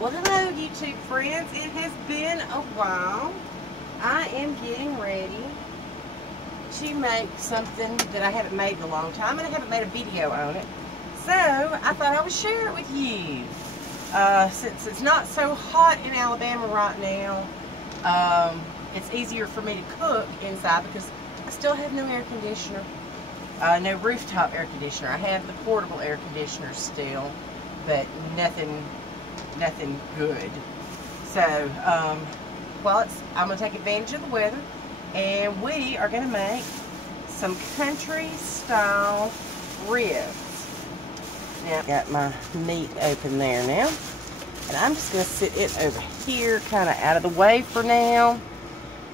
Well, hello YouTube friends. It has been a while. I am getting ready to make something that I haven't made in a long time, and I haven't made a video on it. So I thought I would share it with you. Since it's not so hot in Alabama right now, it's easier for me to cook inside because I still have no air conditioner. No rooftop air conditioner. I have the portable air conditioner still, but nothing good. So, I'm going to take advantage of the weather, and we are going to make some country style ribs. Now, I've got my meat open there now, and I'm just going to sit it over here, kind of out of the way for now.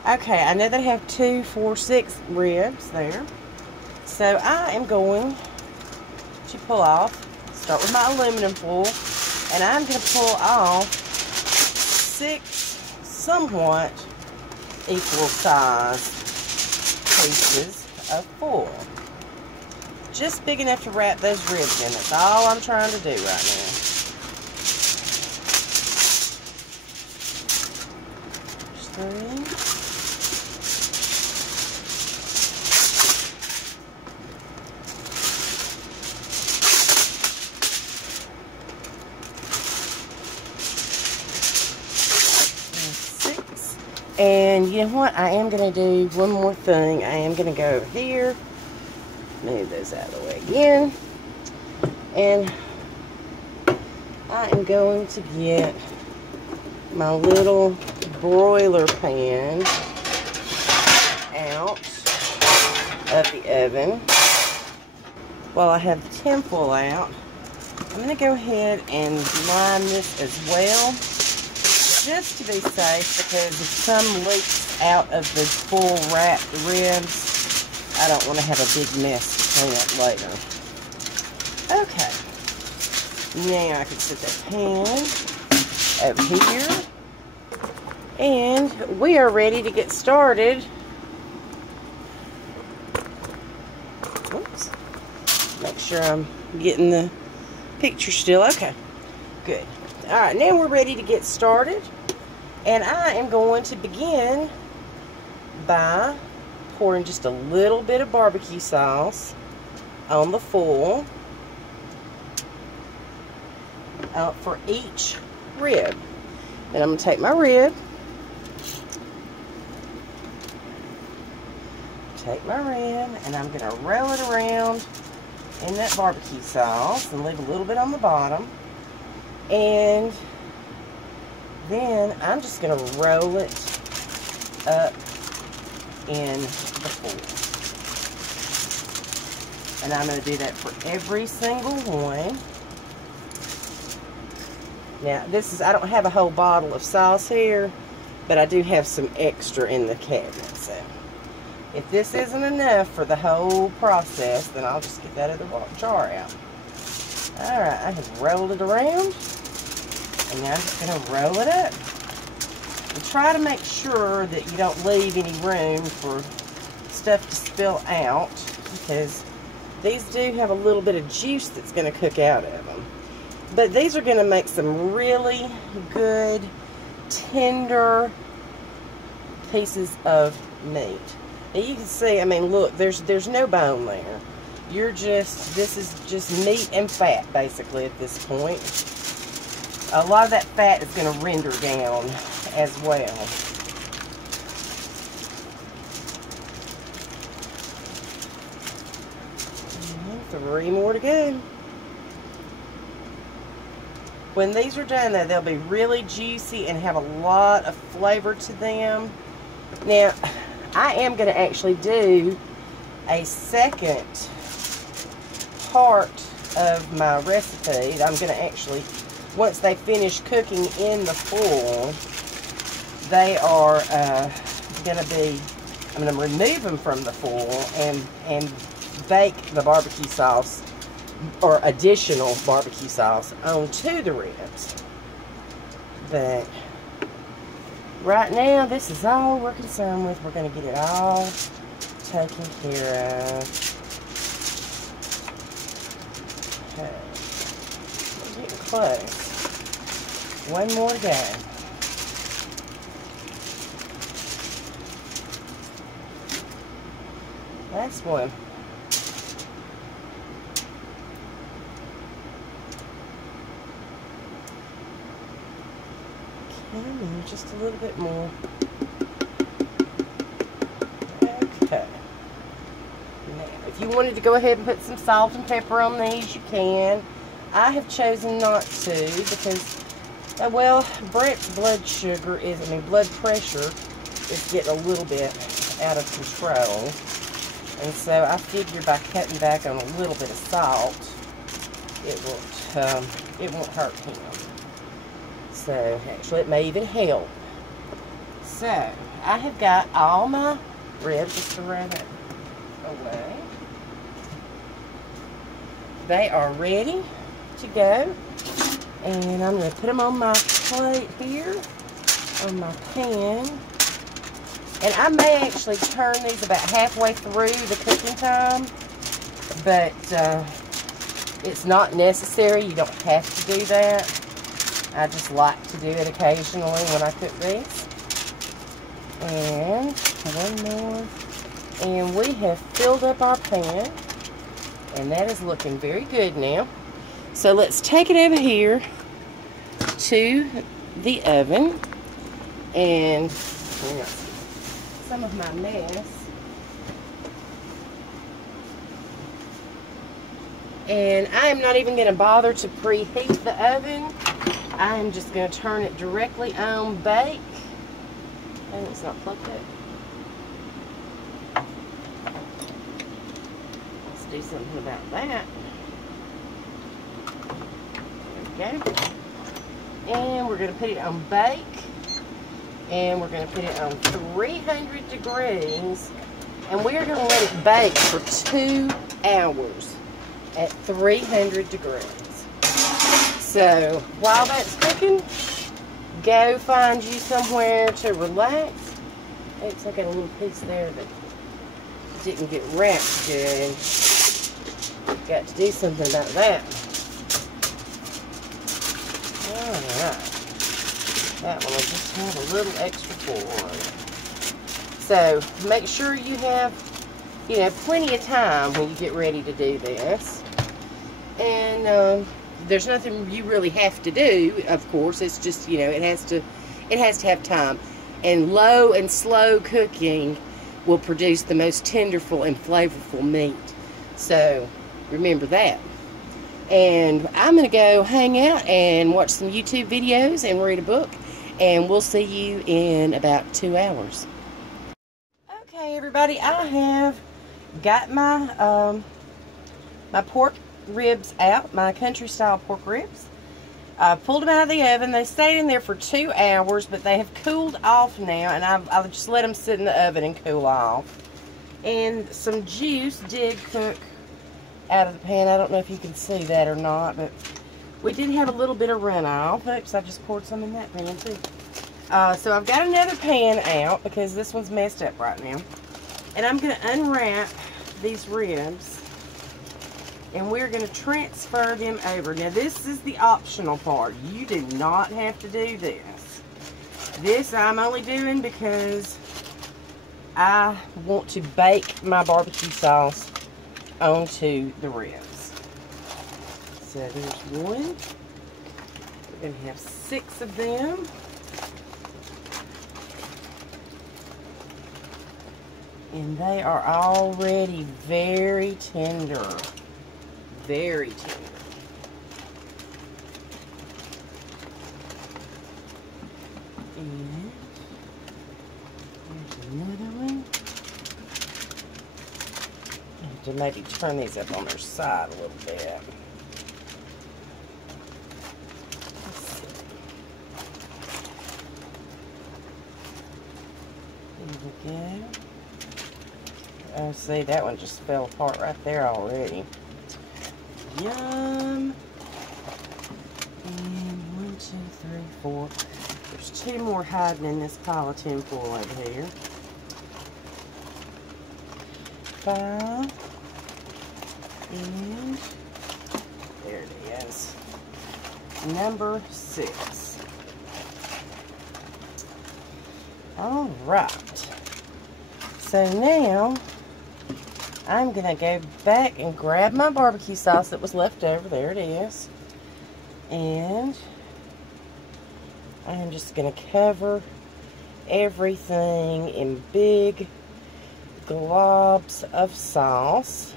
Okay, I know they have 2, 4, 6 ribs there. So I am going to pull off, start with my aluminum foil, and I'm going to pull off 6 somewhat equal size pieces of foil. Just big enough to wrap those ribs in. That's all I'm trying to do right now. There's 3. And you know what? I am going to do one more thing. I am going to go over here, move those out of the way again, and I am going to get my little broiler pan out of the oven. While I have the tinfoil out, I'm going to go ahead and line this as well, just to be safe, because if some leaks out of the full wrapped ribs, I don't want to have a big mess to clean up later. Okay, now I can set that pan over here, and we are ready to get started. Oops, make sure I'm getting the picture still. Okay, good. Alright, now we're ready to get started. And I am going to begin by pouring just a little bit of barbecue sauce on the foil for each rib. Then I'm going to take my rib, and I'm going to roll it around in that barbecue sauce and leave a little bit on the bottom. And then I'm just going to roll it up in the foil. And I'm going to do that for every single one. Now, I don't have a whole bottle of sauce here, but I do have some extra in the cabinet. So, if this isn't enough for the whole process, then I'll just get that other jar out. Alright, I have rolled it around. And now I'm just going to roll it up. And try to make sure that you don't leave any room for stuff to spill out, because these do have a little bit of juice that's going to cook out of them. But these are going to make some really good, tender pieces of meat. Now you can see, I mean, look, there's no bone there. This is just meat and fat, basically, at this point. A lot of that fat is going to render down as well. 3 more to go. When these are done, though, they'll be really juicy and have a lot of flavor to them. Now, I am going to actually do a second part of my recipe. I'm going to actually, once they finish cooking in the foil, they are going to be, I'm going to remove them from the foil and bake the barbecue sauce, or additional barbecue sauce, onto the ribs. But right now, this is all we're concerned with. We're going to get it all taken care of. Okay. We're getting close. One more to go. Last one. Okay, just a little bit more. Okay. Now, if you wanted to go ahead and put some salt and pepper on these, you can. I have chosen not to because, well, Brett's blood pressure is getting a little bit out of control. And so I figure by cutting back on a little bit of salt, it won't hurt him. So actually it may even help. So I have got all my ribs, just to rub it away. They are ready to go. And I'm going to put them on my plate here, on my pan. And I may actually turn these about halfway through the cooking time, but it's not necessary. You don't have to do that. I just like to do it occasionally when I cook these. And one more. And we have filled up our pan, and that is looking very good now. So let's take it over here to the oven, and some of my mess. And I am not even going to bother to preheat the oven. I am just going to turn it directly on bake. And it's not plugged up. Let's do something about that. There we go. And we're going to put it on bake. And we're going to put it on 300 degrees. And we are going to let it bake for 2 hours at 300 degrees. So while that's cooking, go find you somewhere to relax. Oops, I got a little piece there that didn't get wrapped good. Got to do something about that. Alright. That one will just have a little extra forward. So make sure you have, plenty of time when you get ready to do this. And there's nothing you really have to do, of course. It's just, it has to have time. And low and slow cooking will produce the most tenderful and flavorful meat. So remember that. And I'm going to go hang out and watch some YouTube videos and read a book. And we'll see you in about 2 hours. Okay, everybody, I have got my my pork ribs out, my country style pork ribs. I pulled them out of the oven. They stayed in there for 2 hours, but they have cooled off now, and I've just let them sit in the oven and cool off. And some juice did cook out of the pan. I don't know if you can see that or not, but we did have a little bit of runoff. Oops, I just poured some in that pan too. So I've got another pan out because this one's messed up right now. And I'm going to unwrap these ribs. And we're going to transfer them over. Now this is the optional part. You do not have to do this. This I'm only doing because I want to bake my barbecue sauce onto the ribs. So there's one. We're going to have 6 of them. And they are already very tender. Very tender. And there's another one. I have to maybe turn these up on their side a little bit. Let's see. There we go. Oh, see, that one just fell apart right there already. Yum. And 1, 2, 3, 4. There's 2 more hiding in this pile of tinfoil over here. 5. And there it is. Number 6. right. So now, I'm going to go back and grab my barbecue sauce that was left over. There it is. And I'm just going to cover everything in big globs of sauce.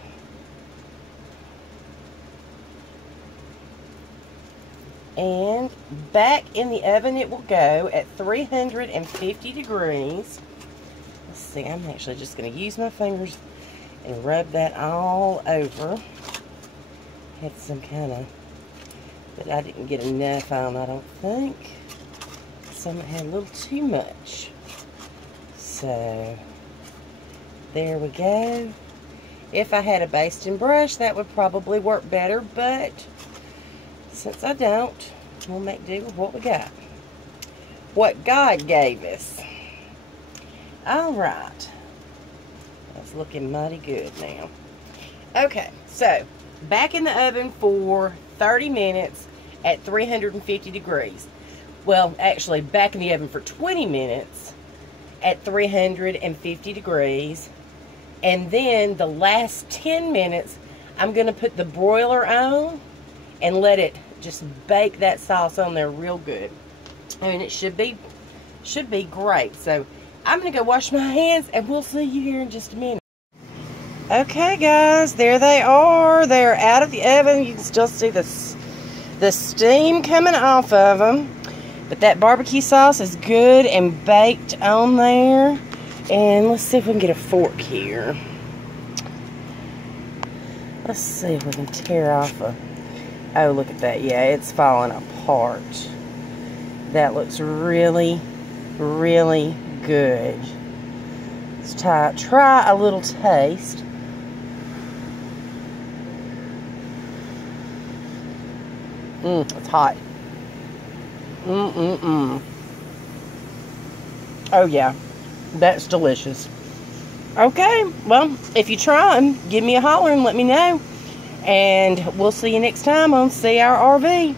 And back in the oven it will go at 350 degrees. Let's see, I'm actually just going to use my fingers and rub that all over. Had some kind of, but I didn't get enough on, I don't think. Some had a little too much. So, there we go. If I had a basting brush, that would probably work better, but since I don't, we'll make do with what we got. What God gave us. Alright. That's looking mighty good now. Okay, so, back in the oven for 30 minutes at 350 degrees. Well, actually, back in the oven for 20 minutes at 350 degrees. And then the last 10 minutes, I'm going to put the broiler on and let it just bake that sauce on there real good. I mean, it should be great. So, I'm going to go wash my hands, and we'll see you here in just a minute. Okay, guys, there they are. They're out of the oven. You can still see the steam coming off of them. But that barbecue sauce is good and baked on there. And let's see if we can get a fork here. Let's see if we can tear off a... Oh, look at that. Yeah, it's falling apart. That looks really, really good. Let's try a little taste. It's hot. Oh, yeah. That's delicious. Okay, well, if you try them, give me a holler and let me know. And we'll see you next time on CRRV.